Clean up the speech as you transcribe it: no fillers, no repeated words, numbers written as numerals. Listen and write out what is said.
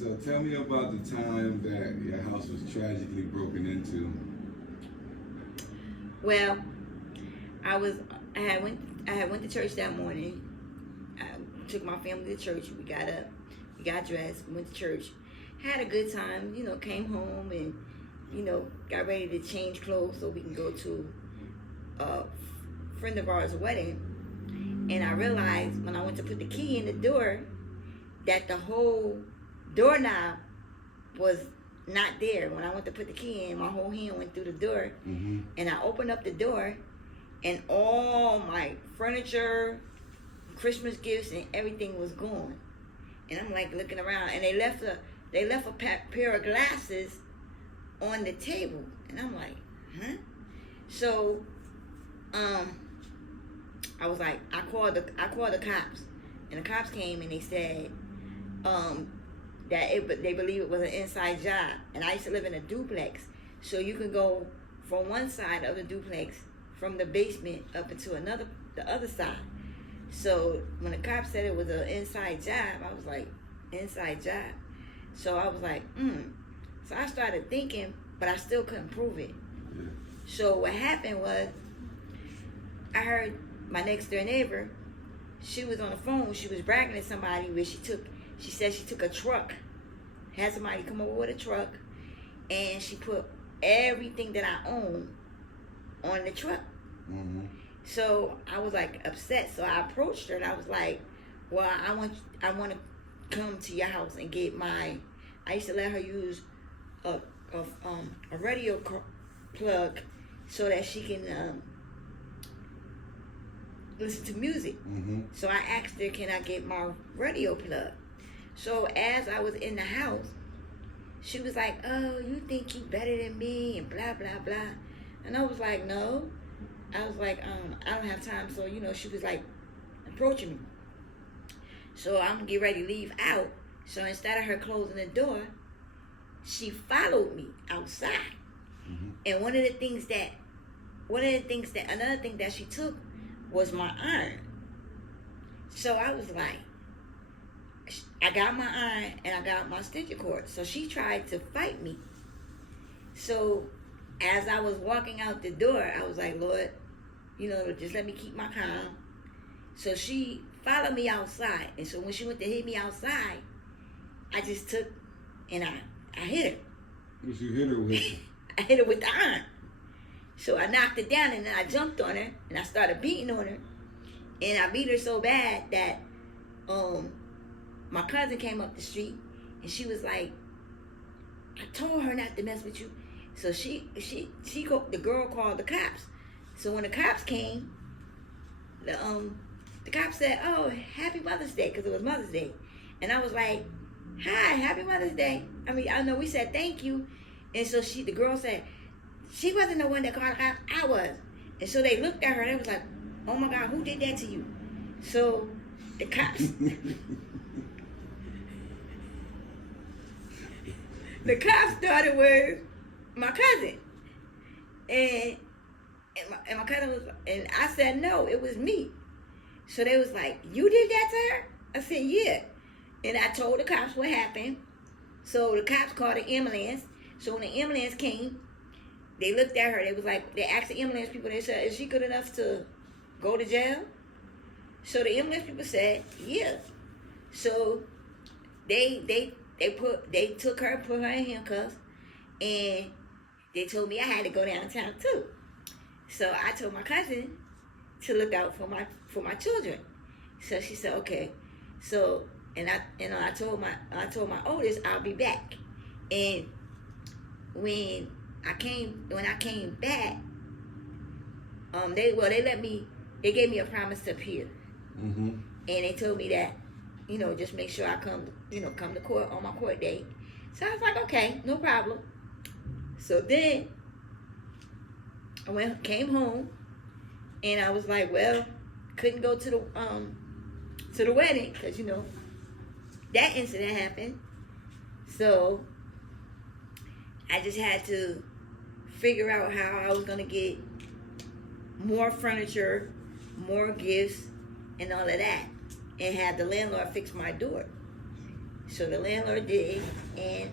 So tell me about the time that your house was tragically broken into. Well, I was I had went to church that morning. I took my family to church. We got up, we got dressed, went to church, had a good time. Came home and got ready to change clothes so we can go to a friend of ours' wedding. And I realized when I went to put the key in the door that the whole doorknob was not there. When I went to put the key in, my whole hand went through the door. Mm-hmm. And I opened up the door, and all my furniture, Christmas gifts, and everything was gone. And I'm like looking around, and they left a pair of glasses on the table, and I'm like, huh? So, I was like, I called the cops, and the cops came and they said, they believe it was an inside job, and I used to live in a duplex, so you can go from one side of the duplex from the basement up into the other side. So when the cops said it was an inside job, I was like, inside job. So I was like, So I started thinking, but I still couldn't prove it. Yeah. So what happened was, I heard my next door neighbor, she was on the phone, she was bragging to somebody where she said she took a truck, had somebody come over with a truck, and she put everything that I own on the truck. Mm-hmm. So I was like upset. So I approached her and I was like, well, I want to come to your house and get I used to let her use a radio plug so that she can listen to music. Mm-hmm. So I asked her, can I get my radio plug? So as I was in the house, she was like, oh, you think you better than me and blah, blah, blah. And I was like, no. I was like, I don't have time. So, she was like approaching me. So I'm gonna get ready to leave out. So instead of her closing the door, she followed me outside. Mm-hmm. And another thing that she took was my iron. So I was like, I got my iron and I got my stitcher cord. So she tried to fight me. So as I was walking out the door, I was like, Lord, just let me keep my calm. So she followed me outside. And so when she went to hit me outside, I just took and I hit her. What you hit her with? I hit her with the iron. So I knocked her down and then I jumped on her and I started beating on her. And I beat her so bad that my cousin came up the street and she was like, I told her not to mess with you. So the girl called the cops. So when the cops came, the cops said, oh, happy Mother's Day, because it was Mother's Day. And I was like, hi, happy Mother's Day. I know we said thank you. And so the girl said, she wasn't the one that called the cops, I was. And so they looked at her and they was like, oh my God, who did that to you? So the cops, the cops thought it was my cousin. And my cousin was, and I said, no, it was me. So they was like, you did that to her? I said, yeah. And I told the cops what happened. So the cops called the ambulance. So when the ambulance came, they looked at her. They was like, they asked the ambulance people, they said, is she good enough to go to jail? So the ambulance people said, yeah. So they took her, put her in handcuffs, and they told me I had to go downtown too. So I told my cousin to look out for my children. So she said, okay. So I told my oldest I'll be back. And when I came back, they gave me a promise to appear. Mm-hmm. And they told me that, just make sure I come to court on my court date. So I was like, okay, no problem. So then I came home, and I was like, well, couldn't go to the wedding because that incident happened. So I just had to figure out how I was gonna get more furniture, more gifts, and all of that, and have the landlord fix my door. So the landlord did, and